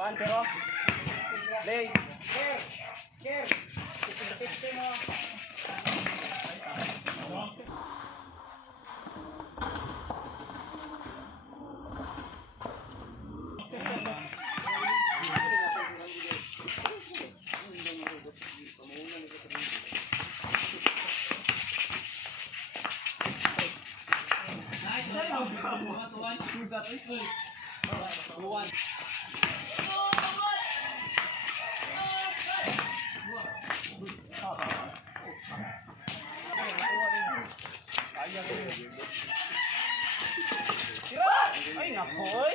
1-0. Play. Care. Pitch mo. Ay, nakoy.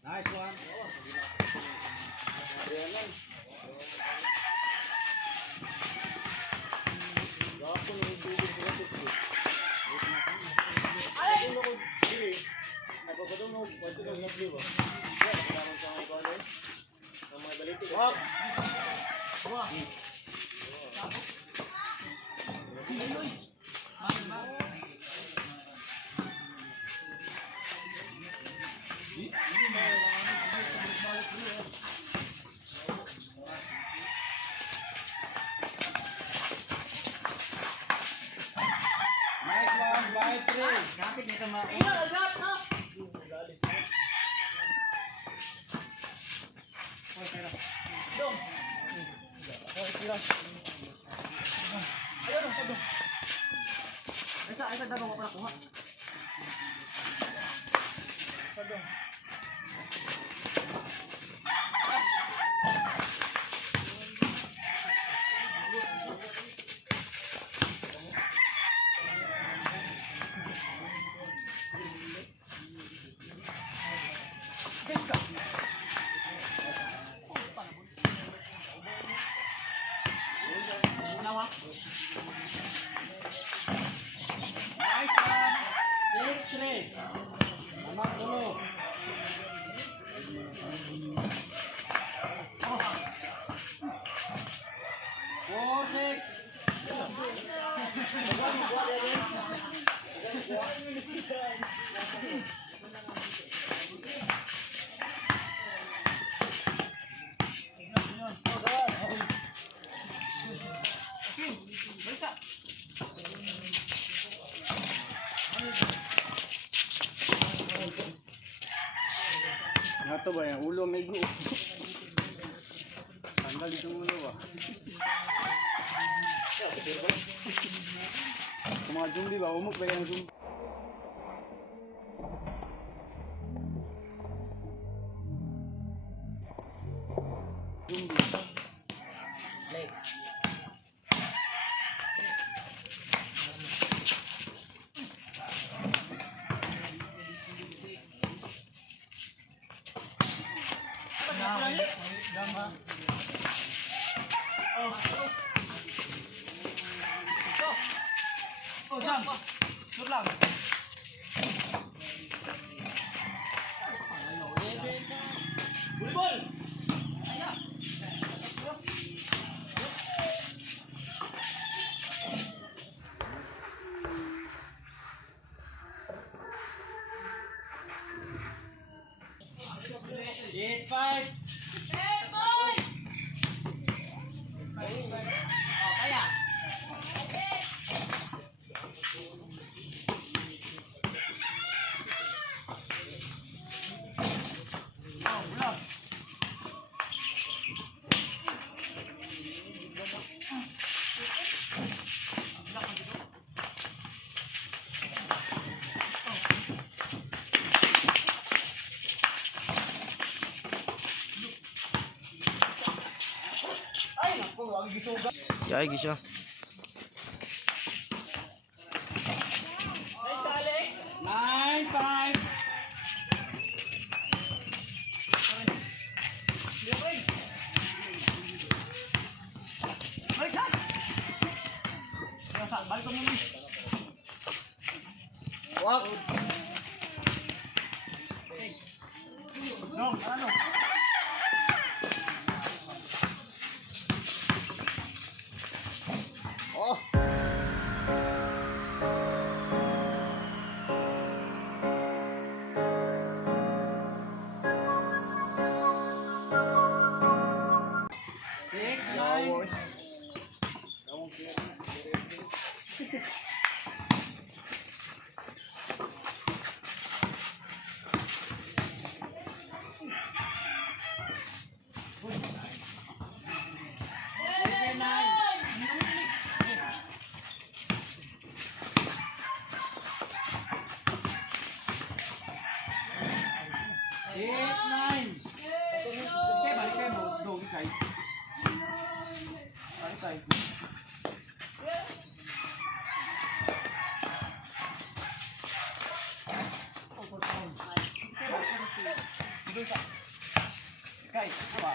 Nice one. Kapit nito mga Ay, dami ko pala kuha. Nice one. 6-3. Naman tulo. Ito ba yan? Ulo may guo. Tanggal itong ulo ba? Kung mga zombie ba? Umok ba yung zombie? Play. Oh, jam. Shoot lang. Bulbul. Ayan. 8-5. Yay, gisa. Nine, five. Balik ka! Balik ka muna. Wag! No, ano? Oh! Six, nine. Eight, nine. Okay, balik kayo mo. Doon, ikay. Balik kayo. Ikay, apa?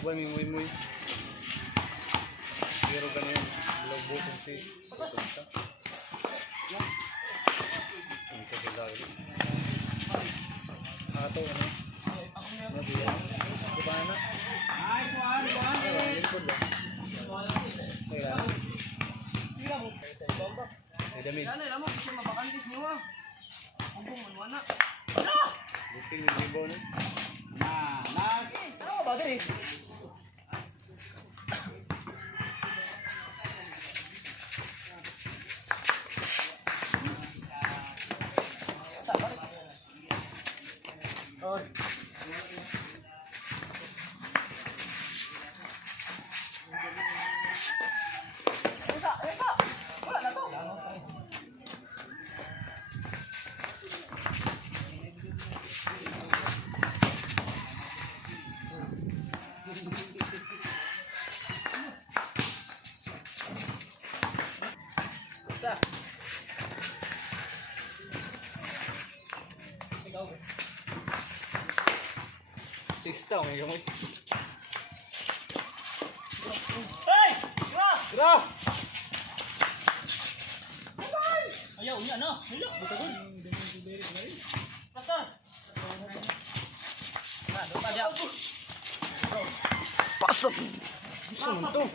Abay, may muy. Pero ganyan, bilang bukong si. Ang sa dalaga. Ato, ano? Nabiyan. Diba na? Nice one, one. Ay, likod lang. Kaya. Ay, dami. Yan, alam mo, kasi mabakalis niyo ah. Huwag mo na. Buting yung libo na. Nah, last. Ano ba dali? Oh. Esa. Wala na to. Esa. Ikaw. Tista, may gamay. Hey! Gra! Gra! Ayaw niya no. Hilak butagol. Basta. Na, doon pa diya. Pasok! Gusto mo to?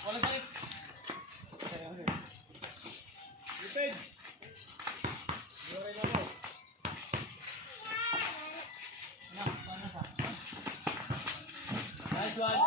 Wala kayo. Lipid. Na, paano sa? Nice one.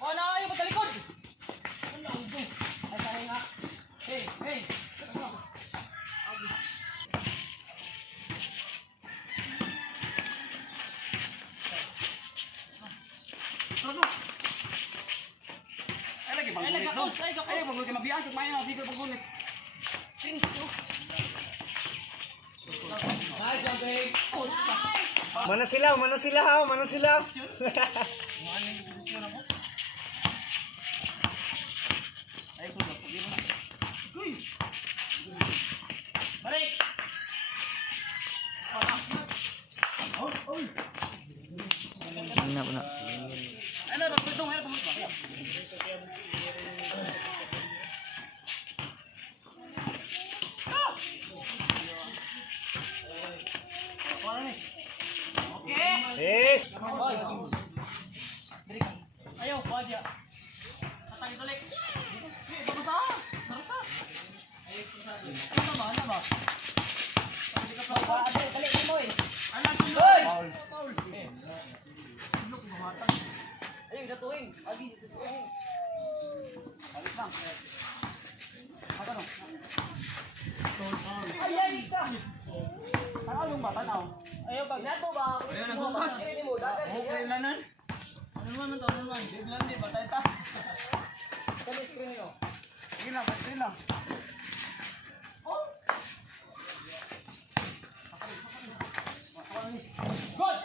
Oh, na ayo patalikod. Ano ang ito? Ay sanay nga. Hey, hey. Ano? Ay lagi bang gulit no? Ay bang gulit mabiyan kung mayo na sige bang gulit. Sing. Nice jumping. Mana sila ha? Mana sila? Ay sudah, pergi mana? Uy. Balik. Oh. Ano na? Ano ba tutong ano ba? Wala ni. Okay. Yes! Bye. aja. Katang itulik. Eh, babasa. Babasa. Ano ba? Ano ba? Balik mo eh. Alam ko mo. Paul. Eh. Look, mamatag. Ayun, datuhin. Agi, datuhin. Balik lang. Ano no? Ay, ay, ka. Tanaw yung ba? Tanaw. Ayaw ba? Nato ba? Ayaw na bukas. Okay, lanan. Ano naman ito? Ano naman? Biglan di, batay ta. Kali screen nyo. Sige lang, screen lang. Oh! Good!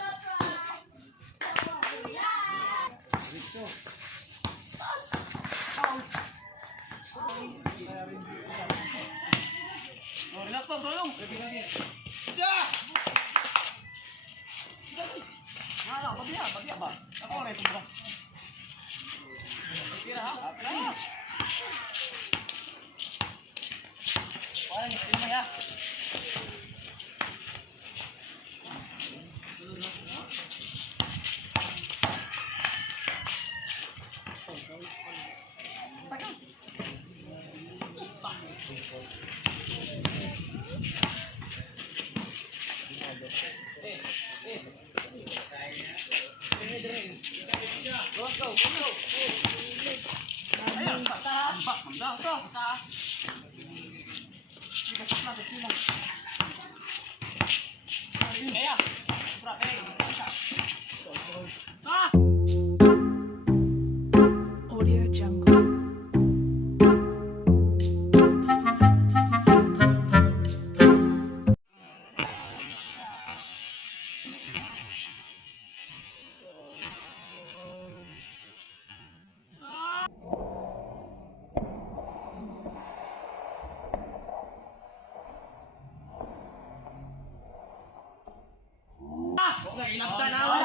Oh, relax lang, tulong. Yeah! Ano, babiya ba? Ako rin, ito. Tira ha? Ah! Parang screen mo ya. Ayan, tambak, manda to. Kaya, ah! Audio Jungle. Ilapdan na